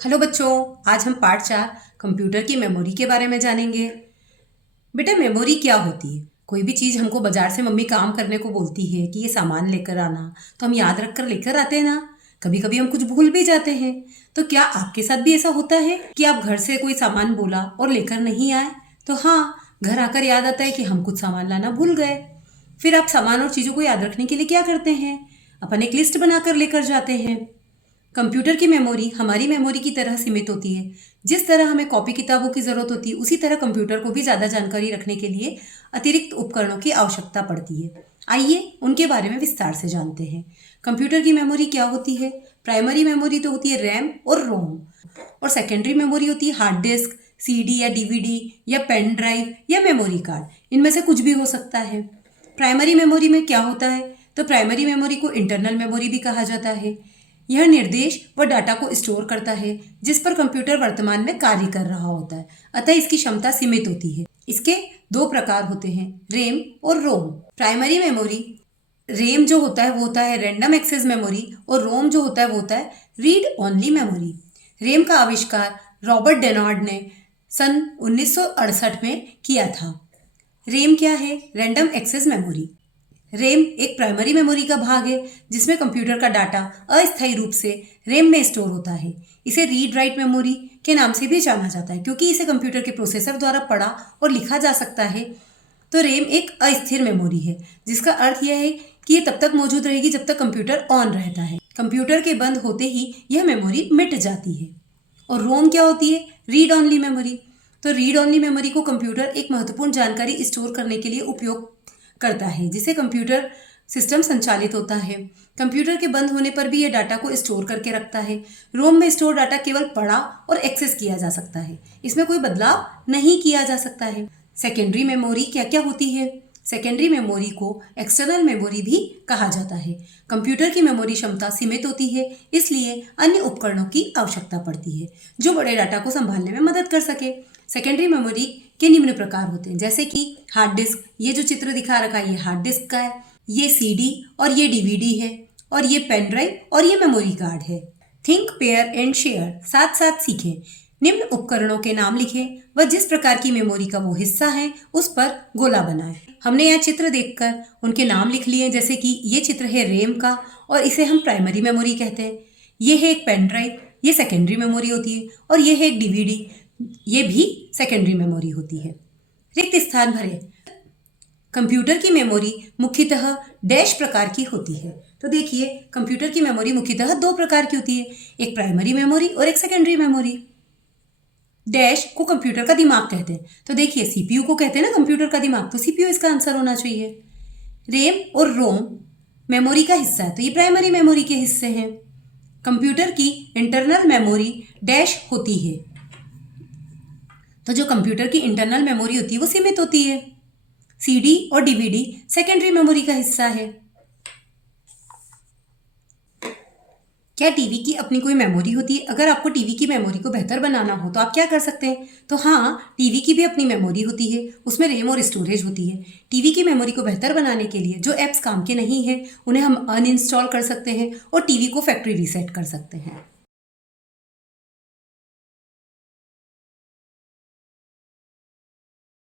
Hello बच्चों, आज हम पार्ट 4 कंप्यूटर की मेमोरी के बारे में जानेंगे। बेटा, मेमोरी क्या होती है? कोई भी चीज़ हमको बाजार से मम्मी काम करने को बोलती है कि ये सामान लेकर आना, तो हम याद रख कर लेकर आते हैं ना। कभी कभी हम कुछ भूल भी जाते हैं। तो क्या आपके साथ भी ऐसा होता है कि आप घर से कोई सामान बोला और लेकर नहीं आए? तो हाँ, घर आकर याद आता है कि हम कुछ सामान लाना भूल गए। फिर आप सामान और चीज़ों को याद रखने के लिए क्या करते हैं? अपन एक लिस्ट बनाकर लेकर जाते हैं। कंप्यूटर की मेमोरी हमारी मेमोरी की तरह सीमित होती है। जिस तरह हमें कॉपी किताबों की ज़रूरत होती है, उसी तरह कंप्यूटर को भी ज़्यादा जानकारी रखने के लिए अतिरिक्त उपकरणों की आवश्यकता पड़ती है। आइए उनके बारे में विस्तार से जानते हैं। कंप्यूटर की मेमोरी क्या होती है? प्राइमरी मेमोरी तो होती है रैम और रोम, और सेकेंडरी मेमोरी होती है हार्ड डिस्क, सीडी या डीवीडी या पेन ड्राइव या मेमोरी कार्ड। इनमें से कुछ भी हो सकता है। प्राइमरी मेमोरी में क्या होता है? तो प्राइमरी मेमोरी को इंटरनल मेमोरी भी कहा जाता है। यह निर्देश व डाटा को स्टोर करता है जिस पर कंप्यूटर वर्तमान में कार्य कर रहा होता है, अतः इसकी क्षमता सीमित होती है। इसके दो प्रकार होते हैं, रैम और रोम। प्राइमरी मेमोरी रैम जो होता है वो होता है रैंडम एक्सेस मेमोरी, और रोम जो होता है वो होता है रीड ओनली मेमोरी। रैम का आविष्कार रॉबर्ट डेनार्ड ने सन 1968 में किया था। रैम क्या है? Random access memory. रैम एक प्राइमरी मेमोरी का भाग है जिसमें कंप्यूटर का डाटा अस्थायी रूप से रैम में स्टोर होता है। इसे रीड राइट मेमोरी के नाम से भी जाना जाता है क्योंकि इसे कंप्यूटर के प्रोसेसर द्वारा पढ़ा और लिखा जा सकता है। तो रैम एक अस्थिर मेमोरी है, जिसका अर्थ यह है कि ये तब तक मौजूद रहेगी जब तक कंप्यूटर ऑन रहता है। कंप्यूटर के बंद होते ही यह मेमोरी मिट जाती है। और रोम क्या होती है? Read only memory. तो रीड ओनली मेमोरी को कंप्यूटर एक महत्वपूर्ण जानकारी स्टोर करने के लिए उपयोग करता है, जिसे कंप्यूटर सिस्टम संचालित होता है। कंप्यूटर के बंद होने पर भी यह डाटा को स्टोर करके रखता है। रोम में स्टोर डाटा केवल पढ़ा और एक्सेस किया जा सकता है, इसमें कोई बदलाव नहीं किया जा सकता है। सेकेंडरी मेमोरी क्या क्या होती है? सेकेंडरी मेमोरी को एक्सटर्नल मेमोरी भी कहा जाता है। कंप्यूटर की मेमोरी क्षमता सीमित होती है, इसलिए अन्य उपकरणों की आवश्यकता पड़ती है जो बड़े डाटा को संभालने में मदद कर सके। सेकेंडरी मेमोरी के निम्न प्रकार होते हैं, जैसे कि हार्ड डिस्क। ये जो चित्र दिखा रखा है ये हार्ड डिस्क का है, ये सीडी और ये डीवीडी है, और ये पेन ड्राइव और ये मेमोरी कार्ड है। थिंक, पेयर एंड शेयर, साथ साथ सीखें। निम्न उपकरणों के नाम लिखें व जिस प्रकार की मेमोरी का वो हिस्सा है उस पर गोला बनाएं। हमने यह चित्र देखकर उनके नाम लिख लिए, जैसे कि ये चित्र है रैम का और इसे हम प्राइमरी मेमोरी कहते हैं। ये है एक पेन ड्राइव, ये सेकेंडरी मेमोरी होती है, और ये है एक डीवीडी, ये भी सेकेंडरी मेमोरी होती है। रिक्त स्थान भरें। कंप्यूटर की मेमोरी मुख्यतः डैश प्रकार की होती है। तो देखिए, कंप्यूटर की मेमोरी मुख्यतः दो प्रकार की होती है, एक प्राइमरी मेमोरी और एक सेकेंडरी मेमोरी। डैश को कंप्यूटर का दिमाग कहते हैं। तो देखिए, सीपीयू को कहते हैं ना कंप्यूटर का दिमाग, तो सीपीयू इसका आंसर होना चाहिए। रैम और रोम मेमोरी का हिस्सा है, तो ये प्राइमरी मेमोरी के हिस्से हैं। कंप्यूटर की इंटरनल मेमोरी डैश होती है। तो जो कंप्यूटर की इंटरनल मेमोरी होती है वो सीमित होती है। सीडी और डीवीडी सेकेंडरी मेमोरी का हिस्सा है। क्या टीवी की अपनी कोई मेमोरी होती है? अगर आपको टीवी की मेमोरी को बेहतर बनाना हो तो आप क्या कर सकते हैं? तो हाँ, टीवी की भी अपनी मेमोरी होती है, उसमें रैम और स्टोरेज होती है। टीवी की मेमोरी को बेहतर बनाने के लिए जो ऐप्स काम के नहीं है उन्हें हम अनइंस्टॉल कर सकते हैं और टीवी को फैक्ट्री रीसेट कर सकते हैं।